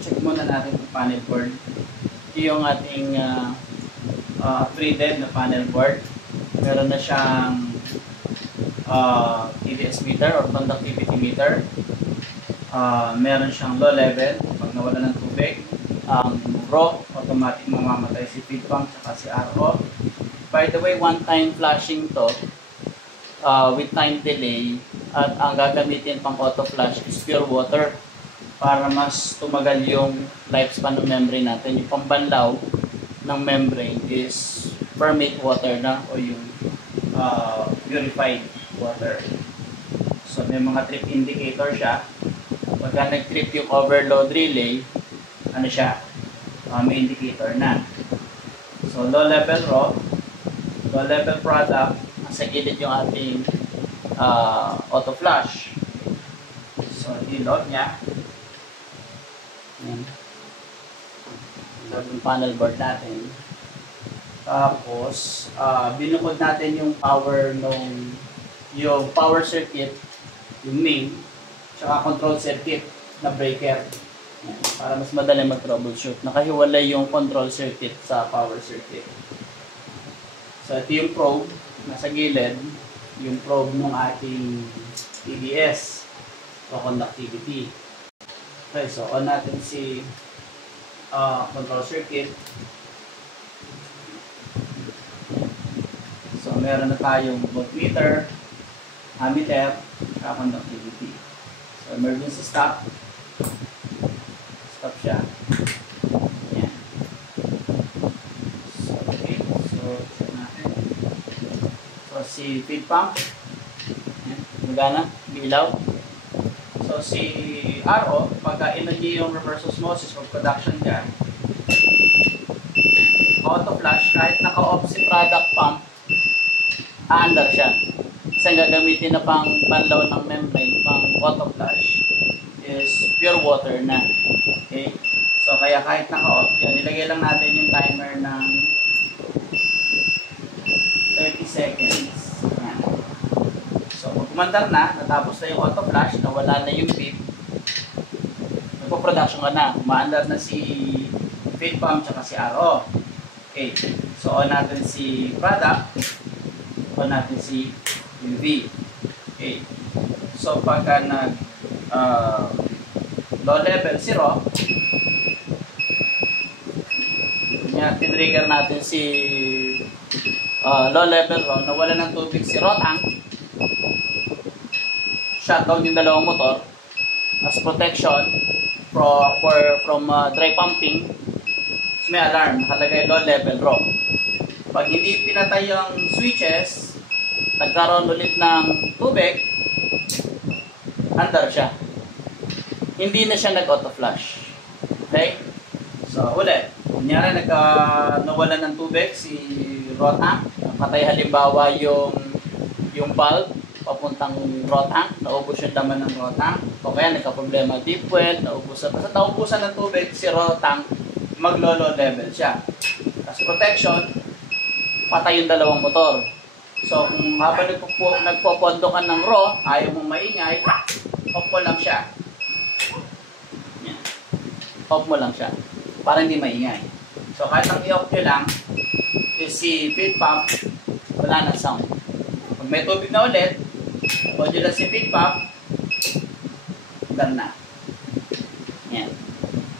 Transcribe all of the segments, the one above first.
Check muna natin yung panel board. Ito yung ating threaded na panel board. Meron na siyang TDS meter or conductivity meter. Meron siyang low level pag nawala ng tubig. Ang raw, automatic mamamatay si feed pump at si RO. By the way, one-time flashing to with time delay, at ang gagamitin pang auto flush is pure water para mas tumagal yung lifespan ng membrane natin. Yung pambanlaw ng membrane is permeate water na o yung purified water. So may mga trip indicator siya. Pagka nag-trip yung overload relay, ano siya, may indicator na. So low level raw, low level product, nasa gilid yung ating auto flush. So i-load niya. Yan. Load yung panel board natin. Tapos binukod natin yung power yung power circuit, yung main, tsaka control circuit na breaker. Yan, para mas madali mag-troubleshoot. Nakahiwalay yung control circuit sa power circuit. So ito yung probe nasa gilid, yung probe ng ating TDS o conductivity. Okay, so on natin si control circuit. So meron na tayong voltmeter, ammeter, at conductivity. So emergency stop. Stop siya. Yan. So okay, so check natin. So si feed pump, yan, magana, bilaw. So si RO, pagka energy yung reverse osmosis or production dyan, auto flush, kahit naka-off si product pump, aandar siya. Kasi ang gagamitin na pang panlaw ng membrane, pang auto flush, is pure water na. Okay? So kaya kahit naka-off, yan, nilagay lang natin yung timer ng 30 seconds. Yan. So pag kumandar na, natapos na yung auto flush, nawala na yung beep, nagpo-production ka na, umaandar na si feed pump tsaka si RO. Okay, so on natin si product, on natin si UV. Okay, so pagka nag low level 0, tinrigger natin si low level raw, nawala ng tubig si raw tank, shutdown yung dalawang motor as protection from dry pumping. So may alarm, nakalagay low level raw. Pag hindi pinatay yung switches, nagkaroon ulit ng tubig, andar siya. Hindi na siya nag-auto flush. Okay? So ulit, kunyari nawala ng tubig si raw tank, patay halimbawa yung valve papuntang raw tank, naubos yung laman ng raw tank, o kaya nagka-problema deep well, basta naubusan ng tubig si raw tank, mag-low level siya. As protection, patay yung dalawang motor. So kung habang nagpopondo ka ng raw, ayaw mong maingay, off mo lang siya. Yan. Off mo lang siya para hindi maingay. So kahit ang i-off nyo lang, si feed pump, wala na sound. Pag may tubig na ulit, o dyan lang si feed pump, dar na. Yan.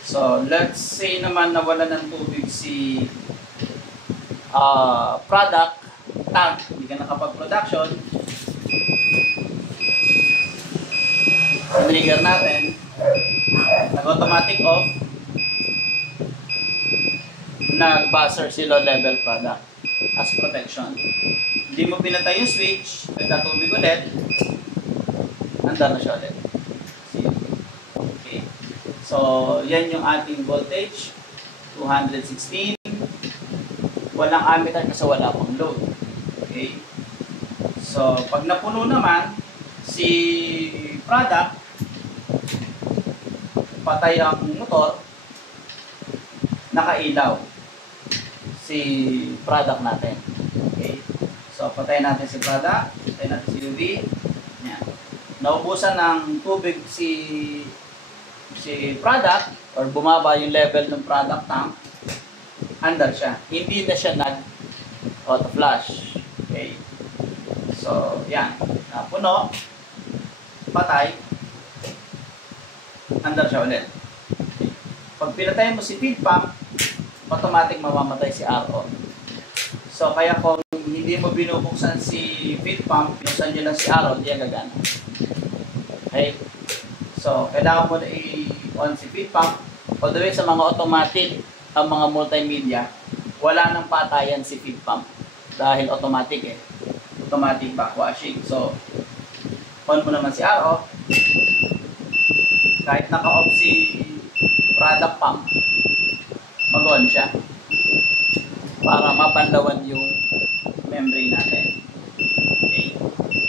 So let's say naman nawala ng tubig si product tank, hindi ka nakapag-production, trigger natin, nag-automatic off, nag-buzzer si low level product as protection. Hindi mo pinatay yung switch, nagkatubig ulit, andar na siya ulit. Okay. So yan yung ating voltage, 216. Walang ammeter kasi wala pang load. Okay? So, pag napuno naman, si product, patay ang motor, nakailaw si product natin. Okay? So, patayin natin si product, patayin natin si UV. Yan. naubusan ng tubig si product or bumaba yung level ng product tank, under siya. Hindi na siya nag-auto flush. Okay. So, yan. Napuno, patay, under siya ulit. Okay. Pag pinatay mo si feed pump, automatic mamamatay si RO. So, kaya kung hindi mo binubuksan si feed pump, binuksan nyo lang si RO, hindi yan gagana. Okay? So, kailangan mo na i-on si feed pump. All the way sa mga automatic, ang mga multimedia, wala nang patayan si feed pump. Dahil automatic eh. Automatic backwashing. So, on mo naman si RO. Kahit naka-off si product pump, mag-on siya. Para mapanlawan yung membrane natin. Okay.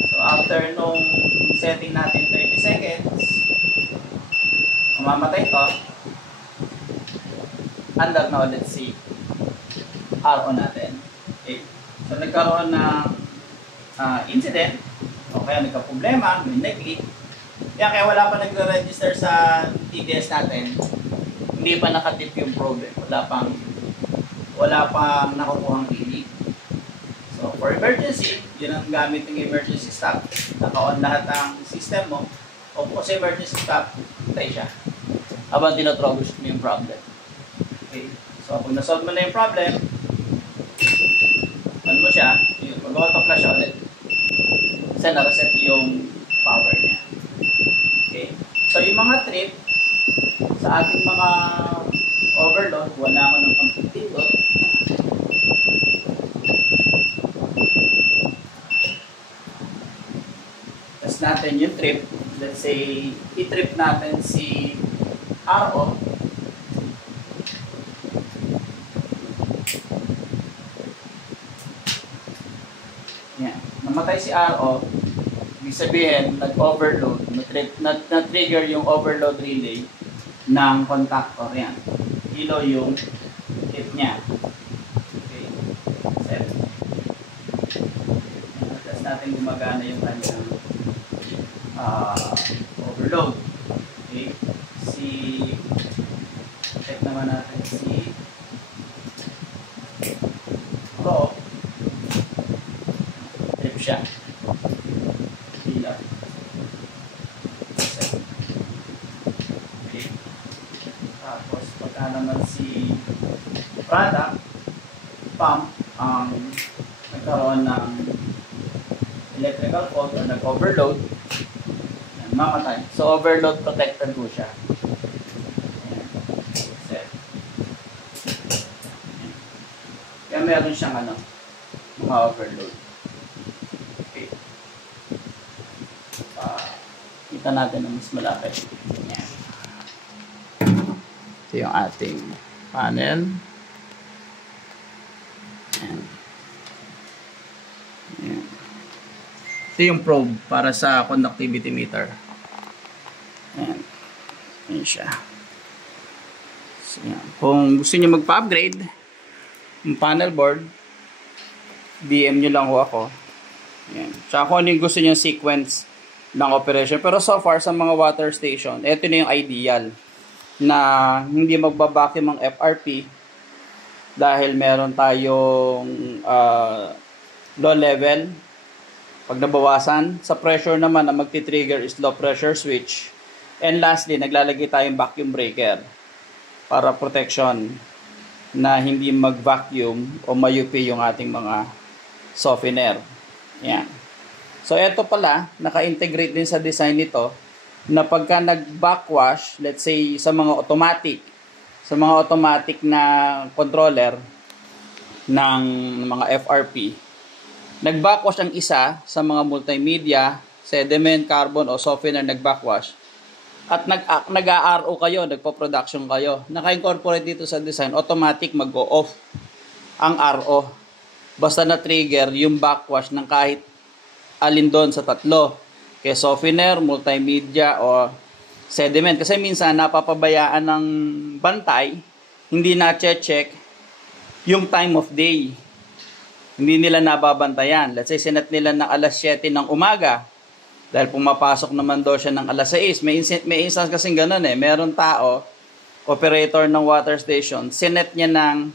So, after nung setting natin 30 seconds, mamamatay ito, under na ulit si RO natin. Okay. So, nagkaroon ng incident, o kaya nagka-problema, may nag-leak. Kaya wala pa nagre-register sa TDS natin, hindi pa nakatip yung problem. Wala pang nakukuhang leak. So, for emergency, yun ang gamit ng emergency stop. Naka-on lahat ng system mo. O kung sa emergency stop, tayo siya. Habang tinotroubleshoot mo yung problem. Okay. So, kung nasolve mo na yung problem, ano mo siya, mag-auto flush ulit. Kasi na-reset yung power niya. Okay. So, yung mga trip, sa ating mga overload, wala ako ng pang-pindot. Test natin yung trip. Let's say, i-trip natin si RO. Yan. Namatay si RO. Ibig sabihin, nag-overload. Na-trigger yung overload relay ng contactor. Yan. Kilo yung tip niya. Okay. Set. Test natin gumagana yung kanyang overload. Okay. Check naman natin si RO. Trip siya. Kilo. Set. Okay. Tapos pagka naman si product pump ang nagkaroon ng electrical fault or nag-overload, mamatay. So, overload protected po siya. Ayan. Set. Ayan. Kaya meron siyang mga overload. Okay. Kita natin na mas malapit. Ayan. Ito yung ating panel. Ayan. Ayan. Ito yung probe para sa conductivity meter. Ayan. Ayan siya. So, ayan. Kung gusto niyo magpa-upgrade yung panel board, DM nyo lang ho ako. Ayan. Tsaka kung ano yung gusto niyo sequence ng operation. Pero so far, sa mga water station, ito na yung ideal na hindi magbabacuum ang FRP dahil meron tayong low level. Pag nabawasan, sa pressure naman na magti-trigger is low pressure switch. And lastly, naglalagay tayong vacuum breaker para protection na hindi mag-vacuum o mayupi yung ating mga softener. Yan. So, ito pala, naka-integrate din sa design nito na pagka nag-backwash, let's say sa mga automatic na controller ng mga FRP, nag-backwash ang isa sa mga multimedia, sediment, carbon o softener nag-backwash. At nag-RO kayo, nagpo-production kayo. Naka-incorporate dito sa design, automatic mag-go-off ang RO. Basta na-trigger yung backwash ng kahit alin doon sa tatlo. Kaya softener, multimedia o sediment. Kasi minsan napapabayaan ng bantay, hindi na-check yung time of day. Hindi nila nababantayan. Let's say, sinet nila ng alas 7 ng umaga. Dahil pumapasok naman daw siya ng alas 6. May instance kasing ganun eh. Meron tao, operator ng water station, sinet niya ng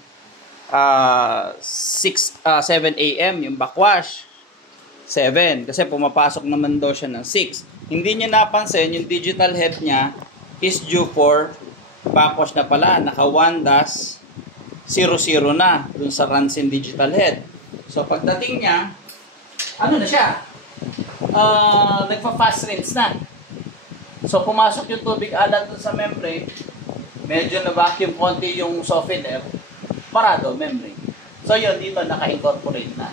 7 a.m. yung backwash. 7. Kasi pumapasok naman daw siya ng 6. Hindi niya napansin, yung digital head niya is due for backwash na pala. Naka 1-00 na dun sa Ransin digital head. So pagdating niya, ano na siya? Nagpa-fast rinse na. So pumasok yung tubig alat dun sa membrane, medyo na vacuum konti yung softener, parado membrane. So yun, dito naka-incorporate na.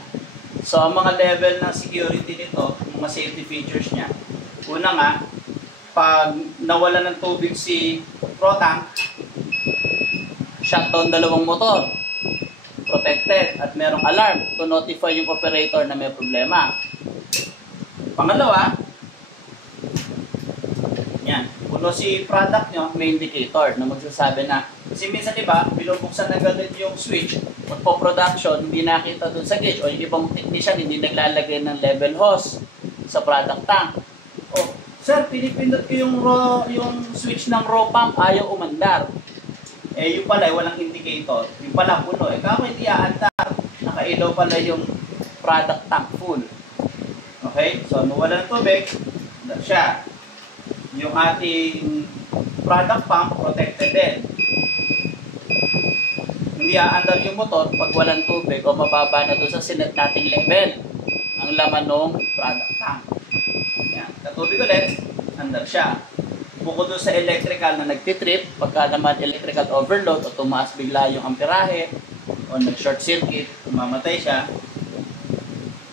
So ang mga level ng security nito, mga safety features niya, una nga, pag nawala ng tubig si ProTank, shutdown dalawang motor, protected, at merong alarm to notify yung operator na may problema. Pangalawa, yan, puno si product nyo, may indicator na magsasabi na, kasi minsan diba, binubuksan na ganun yung switch, magpo-production, hindi nakita dun sa gauge, o yung ibang technician hindi naglalagay ng level hose sa product tank. Oh, sir, pinipindot ko yung switch ng raw pump, ayaw umandar. Eh, yung pala, walang indicator. Yung pala, puno. Eh, kako hindi aandar. Nakailaw pala yung product tank full. Okay? So, nawala ng tubig, siya. Yung ating product pump, protected din. Hindi aandar yung motor pag walang tubig o mababa na doon sa sinet nating level ang laman ng product tank. Yan. Katubig ulit, andar siya. Bukod doon sa electrical na nagtitrip, pagka naman electrical overload o tumaas bigla yung amperahe o nag-short circuit, mamatay siya.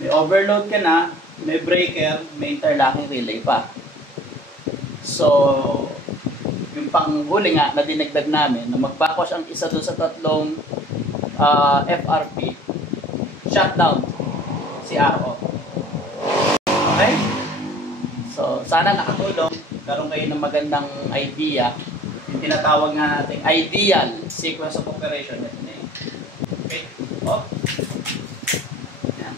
May overload ka na, may breaker, may interlocking relay pa. So, yung panghuli nga na dinagdag namin, na mag-backwash ang isa doon sa tatlong FRP, shutdown si RO. Okay? So, sana nakatulong. Karoon kayo ng magandang idea. Yung tinatawag nga natin ideal sequence of operation. Okay? Oh. Yan.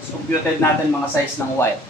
Computed natin mga size ng wire.